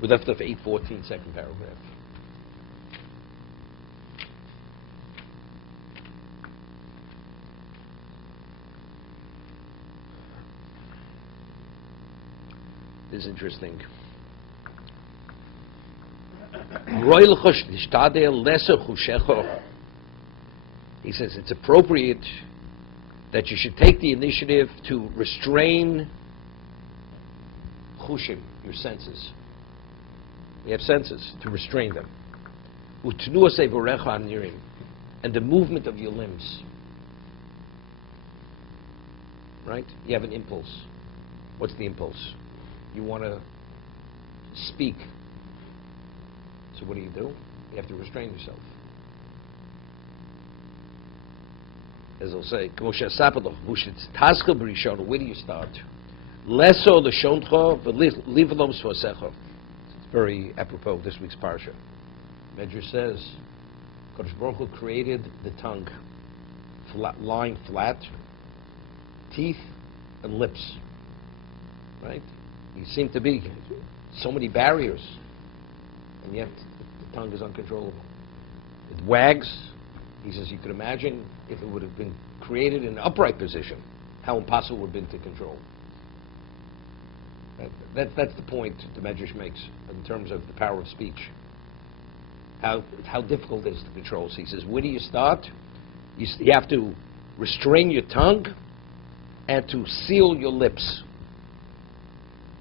We left off 8:14, second paragraph. This is interesting. He says it's appropriate that you should take the initiative to restrain chushim, your senses. We have senses, to restrain them. And the movement of your limbs. Right? You have an impulse. What's the impulse? You want to speak. So what do? You have to restrain yourself. As I'll say, where do you start? It's very apropos of this week's parsha. Medrash says, Kadosh Baruch Hu created the tongue, lying flat, teeth and lips. Right? You seem to be so many barriers, and yet the tongue is uncontrollable. It wags. He says you could imagine if it would have been created in an upright position, how impossible it would have been to control. That's the point the Medrash makes in terms of the power of speech. How difficult it is to control. So he says, where do you start? You have to restrain your tongue and to seal your lips.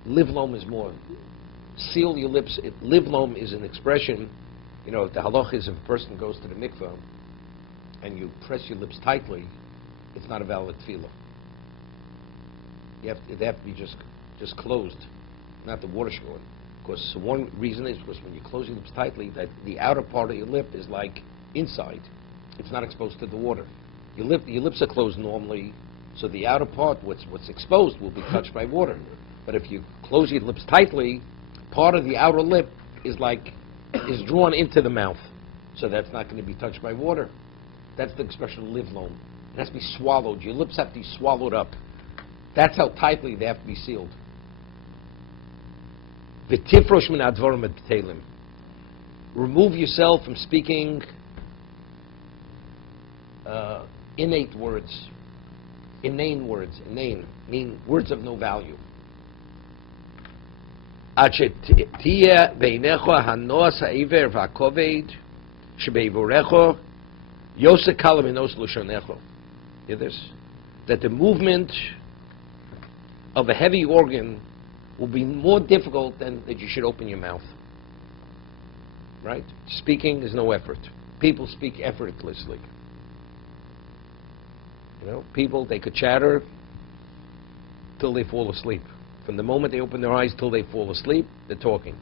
Livlom is more. Seal your lips. Livlom is an expression, the halach is if a person goes to the mikveh and you press your lips tightly, it's not a valid tefillah. They have to be just closed, not the water going. Because one reason is because when you close your lips tightly, that the outer part of your lip is like inside. It's not exposed to the water. Your lips are closed normally, so the outer part, what's exposed, will be touched by water. But if you close your lips tightly, part of the outer lip is drawn into the mouth, so that's not going to be touched by water. That's the expression livlom. It has to be swallowed. Your lips have to be swallowed up. That's how tightly they have to be sealed. V'tifrosh min advarim b'telim. Remove yourself from speaking innate words, inane words. Inane mean words of no value. Ad shetiyeh beinecha hanos ha'iver v'hakoved shebeivorecha yoseh kala minos l'shonecha. Hear this? That the movement of a heavy organ will be more difficult than that you should open your mouth. Right? Speaking is no effort. People speak effortlessly. People, they could chatter till they fall asleep. From the moment they open their eyes till they fall asleep, they're talking.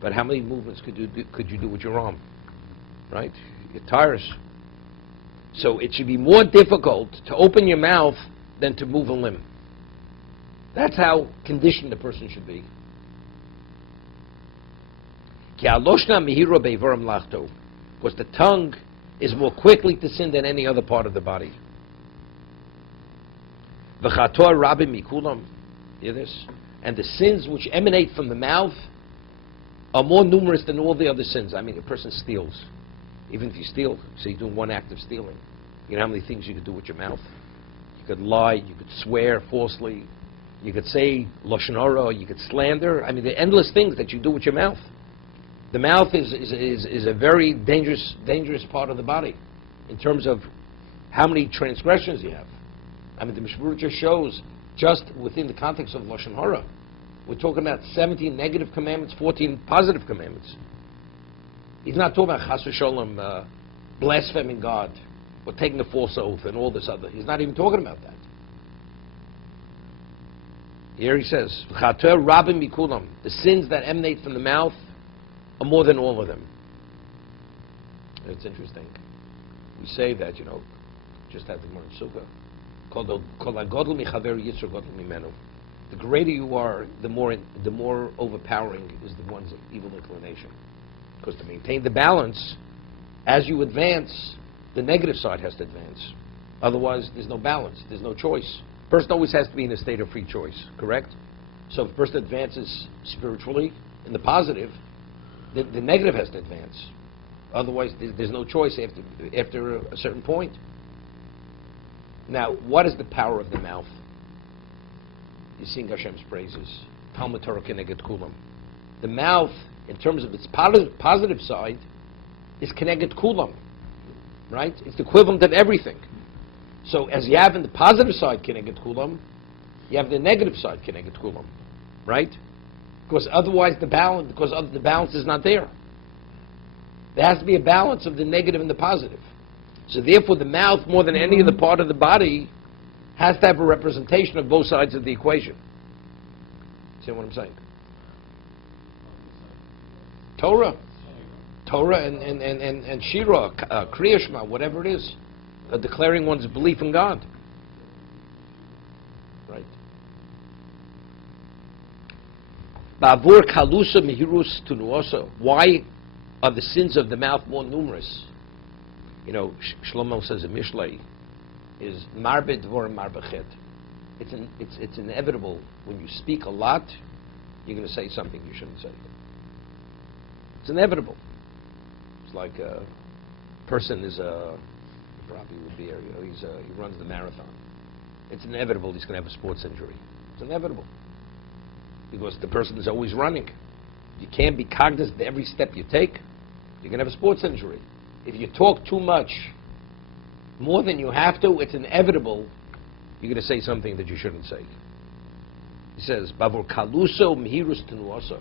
But how many movements could you do with your arm? Right? It tires. So it should be more difficult to open your mouth than to move a limb. That's how conditioned a person should be. Because the tongue is more quickly to sin than any other part of the body. Hear this? And the sins which emanate from the mouth are more numerous than all the other sins. I mean, a person steals. Even if you steal, so you're doing one act of stealing. You know how many things you could do with your mouth? You could lie, you could swear falsely, you could say lashon hara, you could slander. I mean, there are endless things that you do with your mouth. The mouth is a very dangerous part of the body in terms of how many transgressions you have. I mean, the Mishmur just shows, just within the context of lashon hara, we're talking about 17 negative commandments, 14 positive commandments. He's not talking about chas v'sholem, blaspheming God, or taking a false oath and all this other. He's not even talking about that. Here he says, the sins that emanate from the mouth are more than all of them. It's interesting. We say that, just at the Gemara Sukkah, the greater you are, the more overpowering is the one's evil inclination. Because to maintain the balance, as you advance, the negative side has to advance. Otherwise, there's no balance. There's no choice. Person always has to be in a state of free choice, correct? So if a person advances spiritually, in the positive, the negative has to advance. Otherwise, there's no choice after a certain point. Now, what is the power of the mouth? You sing Hashem's praises. Talmud Torah keneged kulam. The mouth, in terms of its positive side, is keneged kulam, right? It's the equivalent of everything. So, as you have in the positive side keneged kulam, you have the negative side keneged kulam, right? Because otherwise, the balance is not there. There has to be a balance of the negative and the positive. So therefore, the mouth, more than any other part of the body, has to have a representation of both sides of the equation. See what I'm saying? Torah and Shira, Kriya Shema, whatever it is, declaring one's belief in God. Right? Ba'avur kalusa mihirus tunuosa. Why are the sins of the mouth more numerous? You know, Shlomo says in Mishlei, is marbe dvor marbechet. It's inevitable when you speak a lot, you're going to say something you shouldn't say. It's inevitable. It's like a person is probably would be he runs the marathon. It's inevitable he's going to have a sports injury. It's inevitable because the person is always running. You can't be cognizant of every step you take. You're going to have a sports injury. If you talk too much, more than you have to, it's inevitable you're going to say something that you shouldn't say. He says, Bavur kaluso mihirus tenuoso.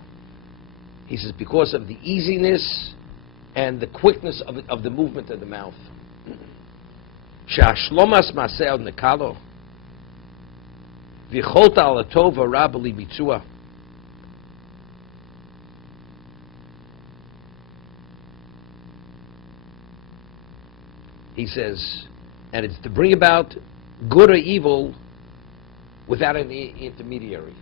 He says, because of the easiness and the quickness of the movement of the mouth. Shashlomas masel nekalo. Vicholta ala tova rabali mitzua. He says, and it's to bring about good or evil without any intermediary.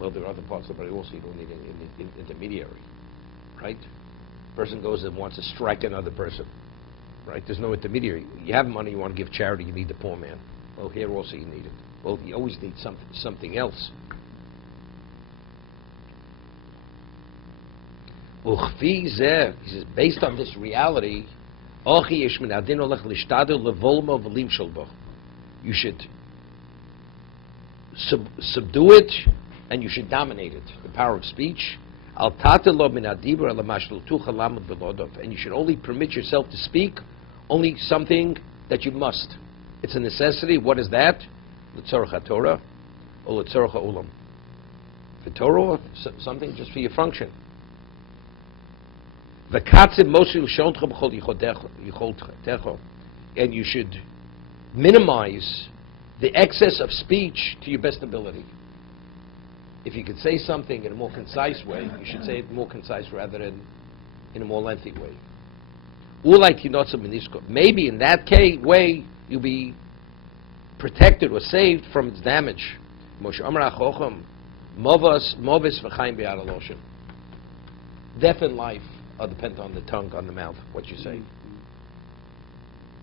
Well, there are other parts of the body also you don't need an intermediary, right? Person goes and wants to strike another person, right? There's no intermediary. You have money, you want to give charity, you need the poor man. Well, here also you need it. Well, you always need something else. He says, based on this reality, you should subdue it and you should dominate it, the power of speech. And you should only permit yourself to speak only something that you must. It's a necessity. What is that? L'tzorach Torah or l'tzorach ulam. For Torah or something just for your function. And you should minimize the excess of speech to your best ability. If you could say something in a more concise way, you should say it more concise rather than in a more lengthy way. Maybe in that way you'll be protected or saved from its damage. Death and life are dependent on the tongue, on the mouth, what you say.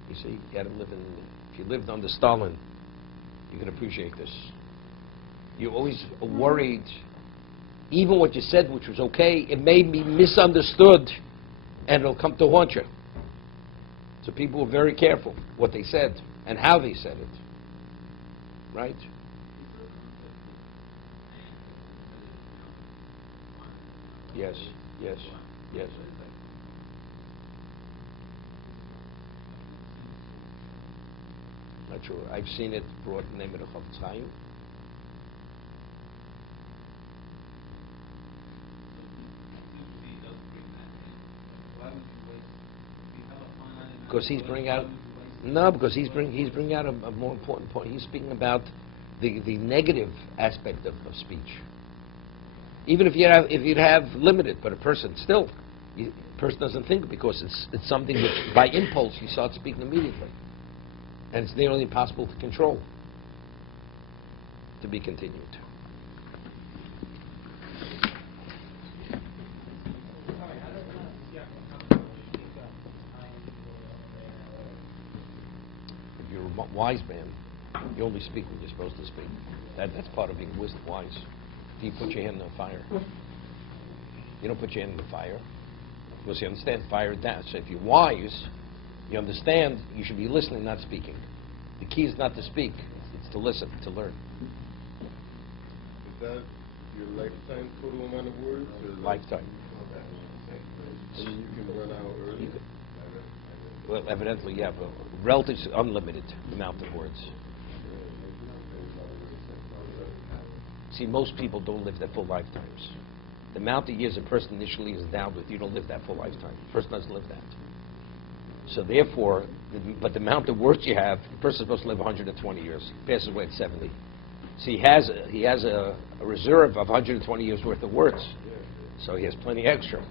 You see, you got to live if you lived under Stalin, you can appreciate this. You're always worried, even what you said, which was okay, it may be misunderstood, and it'll come to haunt you. So people were very careful what they said and how they said it. Right? Yes. Not sure. I've seen it brought in the name of the Chovos HaLevavos. Because he's bringing out a more important point. He's speaking about the negative aspect of speech. Even if you'd have limited, but a person doesn't think because it's something that by impulse he starts speaking immediately, and it's nearly impossible to control. To be continued. If you're a wise man, You only speak when you're supposed to speak. That's part of being wise. Do you put your hand in the fire? You don't put your hand in the fire. Because you understand fire down. So if you're wise, you understand you should be listening, not speaking. The key is not to speak. It's to listen, to learn. Is that your lifetime total amount of words? Or Lifetime. And you can run out early? Well, evidently, yeah, but relatively unlimited amount of words. See, most people don't live their full lifetimes. The amount of years a person initially is endowed with, you don't live that full lifetime. The person doesn't live that. So therefore, but the amount of words you have, the person's supposed to live 120 years. Passes away at 70. So he has a reserve of 120 years worth of words. So he has plenty extra.